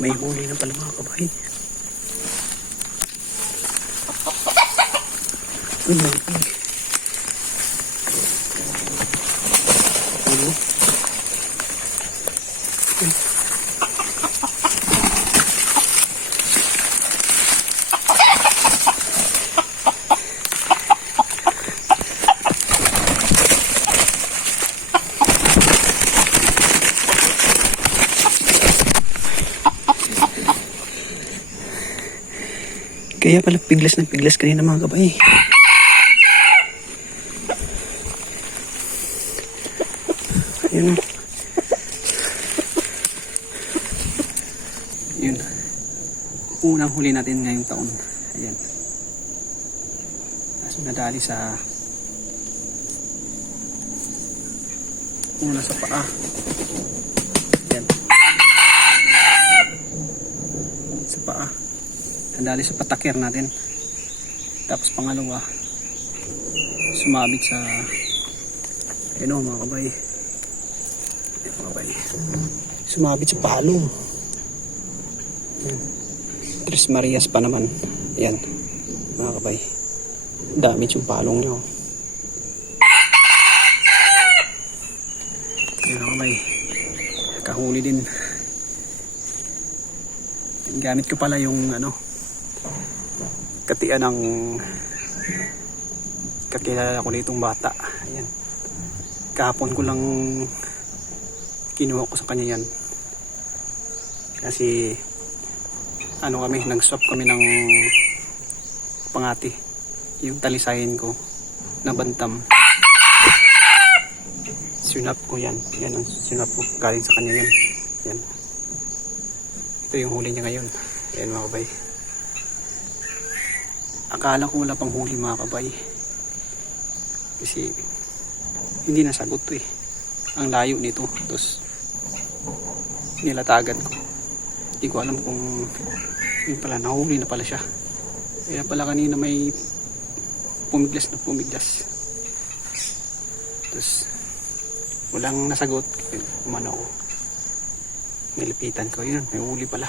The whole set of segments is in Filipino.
May huli na pala mga kabay. Uy, may pig. Ano? Kaya pala piglas ng piglas kanina mga kabay. Ayun. Yun. Unang huli natin ngayong taon. Ayan. Tapos nadali sa una sa paa. Ayan. Sa paa. Nadali sa patakir natin. Tapos pangalawa, sumabit sa ayun mga kabay. Sumabit sa palong. Tres Marias pa naman. Ayan mga kabay. Damage yung palong nyo. Ayan mga kabay. Kahuli din. Gamit ko pala yung katian ng kakilala ko nitong bata. Ayan. Kahapon ko lang kinuha ko sa kanya yan. Kasi nag-swap kami ng pangati. Yung talisayin ko na bantam. Sinap ko yan. Yan ang sinap ko. Galing sa kanya yan. Yan. Ito yung huli niya ngayon. Ayan mga kabay. Akala ko wala pang huli mga kabay. Kasi hindi nasagot to eh. Ang layo nito. Tapos nilatagan ko. Hindi ko alam kung yun pala, nahuli na pala siya. Kaya pala kanina may pumiglas na pumiglas. Tapos walang nasagot. Umano ko. Nilipitan ko. Yun, may huli pala.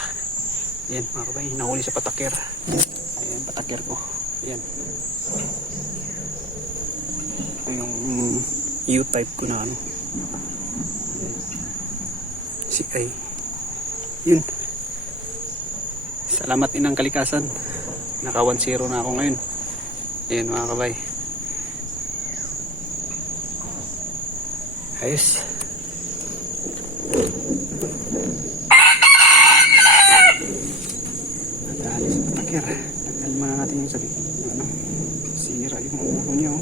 Ayan mga kabay, nahuli sa patakir. Ayan, patakir ko. Ayan. Ito yung U-type ko na si ay. Yun. Salamat inang kalikasan. Naka 1-0 na ako ngayon. Ayan mga kabay. Ayos. Nadali sa patakir. Tagal muna natin yung sabi. Sira yung ulo niya.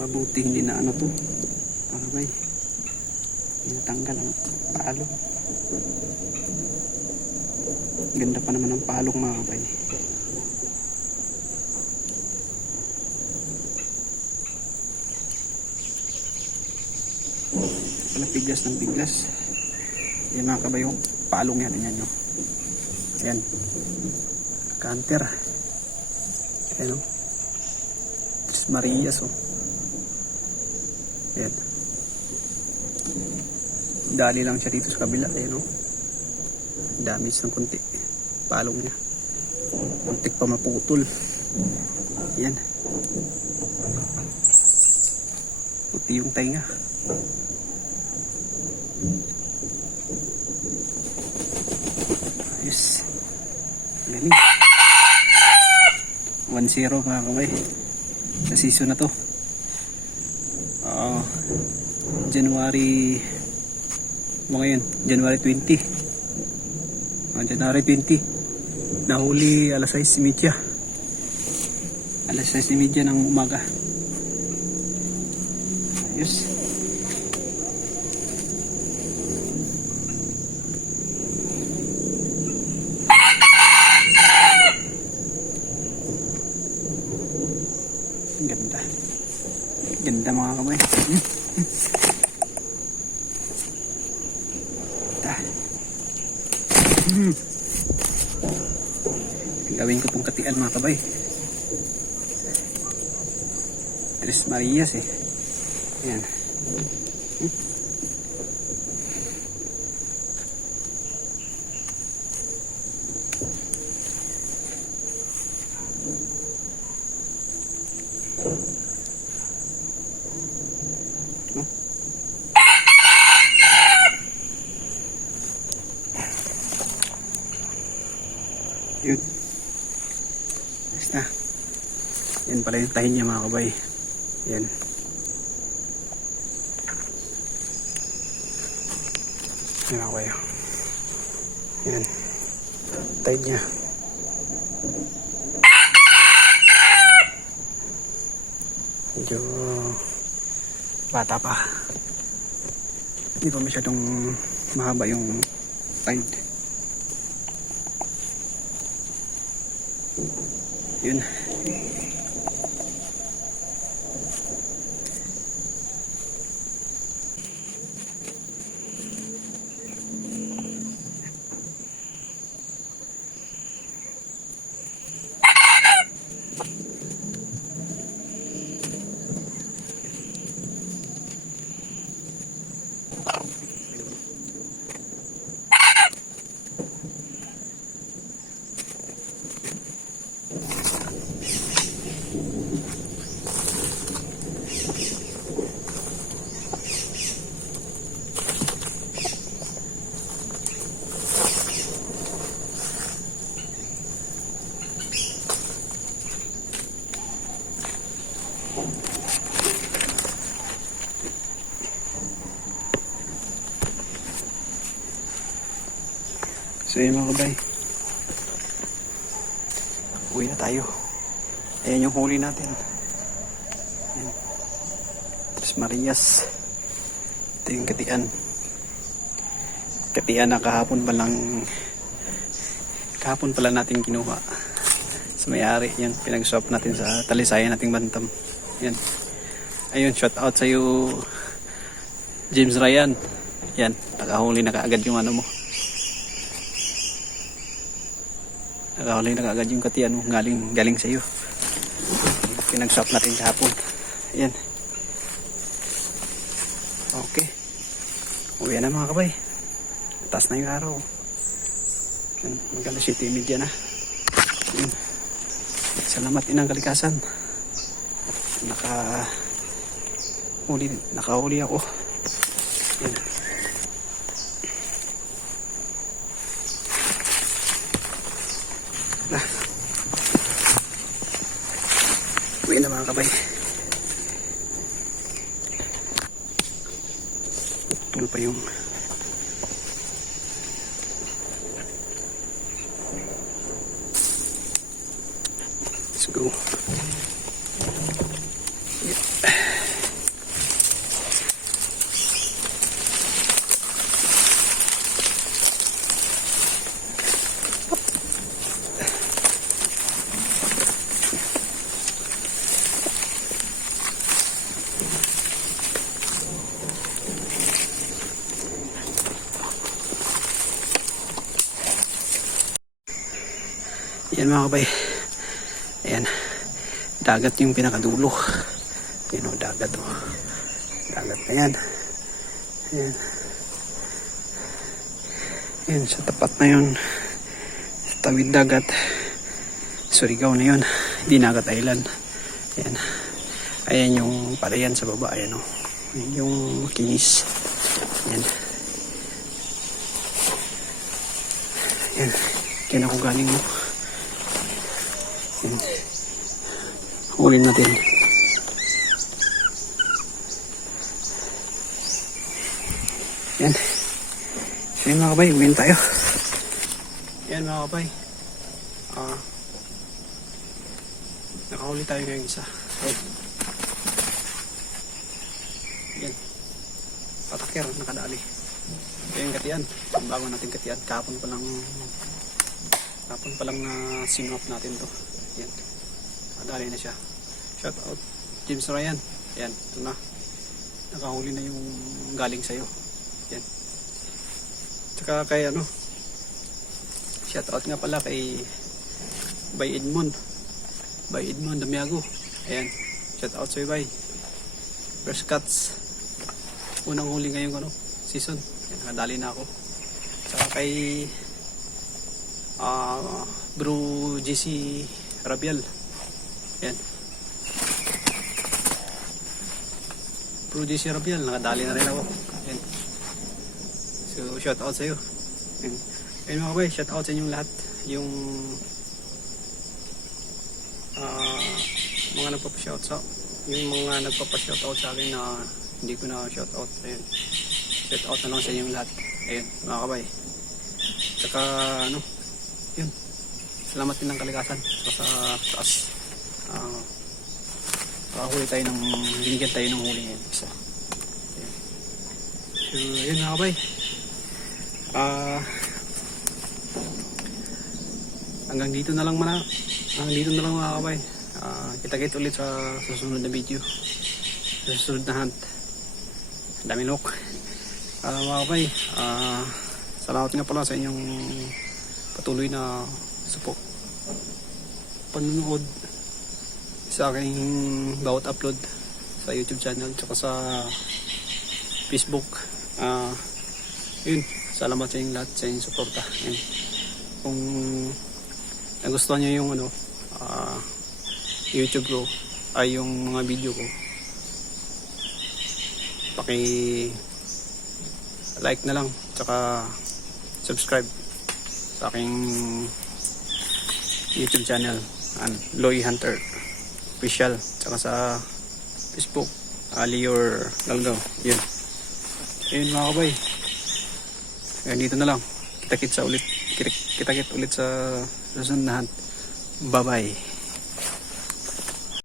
Mabuti hindi na to. Pakabay. Hindi natanggal ang palong. Ganda pa naman ang palong mga kabay. Pala piglas ng piglas. Yan mga kabay yung palong yan. Yan nyo. Ayan. Canter. Ayan o. Tres Marias o. Ayan. Dali lang siya dito sa kabila. Ayan o. Damage ng kunti. Palong niya. Kuntik pa maputol. Ayan. Puti yung tainga. Ayos. Galing. 1-0 mga kabay. Sa season na to. January ngayon, January 20. January 20. Nahuli alas 6:30. Alas 6:30 ng umaga. Ayos. Ganda. Ganda mga kamay. Gawin ko tong katian mga kabay. Tres Marias eh. Ayan. Yun. Basta. Yan pala yung tahin niya mga kabay. Yan. Yan mga kabay. Yan. Tahin niya. Medyo bata pa. Hindi pa masyadong mahaba yung tide. Yun. So yun mga kabay, uwi na tayo. Ayan yung huli natin. Ayan. Tres Marias. Ito yung katian. Katian na kahapon pala natin kinuha sa may-ari. Yan, pinag-swap natin sa talisayan nating bantam. Yan. Ayun, shout out sa iyo James Ryan. Yan, nakahuli na kaagad yung ano mo. Nakahuli na kaagad yung katian mo, galing sa iyo. Pinag-swap natin kahapon. Ayan. Okay. Uwi na mga kabay. Taas na yung araw. Ayan, mag-alas 7:30 na. Ayan. Salamat inang kalikasan. Nakahuli ako. Ayan. Uwi na mga kabay. Putol pa yung let's go. Yan mga kabay. Ayan. Dagat yung pinakadulo. Yan o, dagat o. Dagat na yan. Ayan. Ayan, sa tapat na yun. Sa tawid dagat. Surigao na yun. Dinagat Island. Ayan. Ayan yung palayan sa baba. Ayan o. Ayan yung kinis. Ayan. Ayan. Kaya ako galing mo. Hulin natin. Yan. So yun mga kabay, uwiin tayo. Yan mga kabay. Nakahuli tayo ngayong isa. So, yan. Patakir, nakadali. So yung katian. Bago natin katian. Kahapon pa lang na sinop natin to. Yan. Nadali na siya. Shout out James Ryan. Yan, ito na. Nakahuli na yung galing sa'yo. Yan. Tsaka kay shout out nga pala kay Bay Edmond Damiago. Ayan. Shout out sa'yo, Bay. First cuts. unang huli ngayong season. Yan, nakadali na ako. Saka kay Bro GC Rabial. Yan. Bro GC Rabial, nakadali na rin ako. Yan. So, shout out sa iyo. Ayun mga kabay, shout out sa inyong lahat. Yung mga nagpapa-shout out. Yung mga nagpapa-shout out sa akin na hindi ko na shout out. Ayun. Shout out na lang sa inyong lahat. Ayun, mga kabay. Tsaka yun. Salamat din ng kalikasan sa taas. Pakahuli tayo ng binigyan tayo ng huli ngayon. Isa. Ayun. So, yun mga kabay. Hanggang dito na lang mga kabay. Kita-kit ulit sa susunod na video, sa susunod na hunt. Dami look. Mga kabay, salamat nga pala sa inyong patuloy na support, panunood sa aking bawat upload sa YouTube channel tsaka sa Facebook. Yun, salamat sa inyong lahat sa inyong suporta. Kung nagustuhan nyo yung YouTube ko ay yung mga video ko, like na lang tsaka subscribe sa aking YouTube channel, Loy Hunter Official, tsaka sa Facebook, Lior Galgaw. Yun mga kabay, dito na lang. Kita-kit ulit sa susunod na hunt. Bye bye.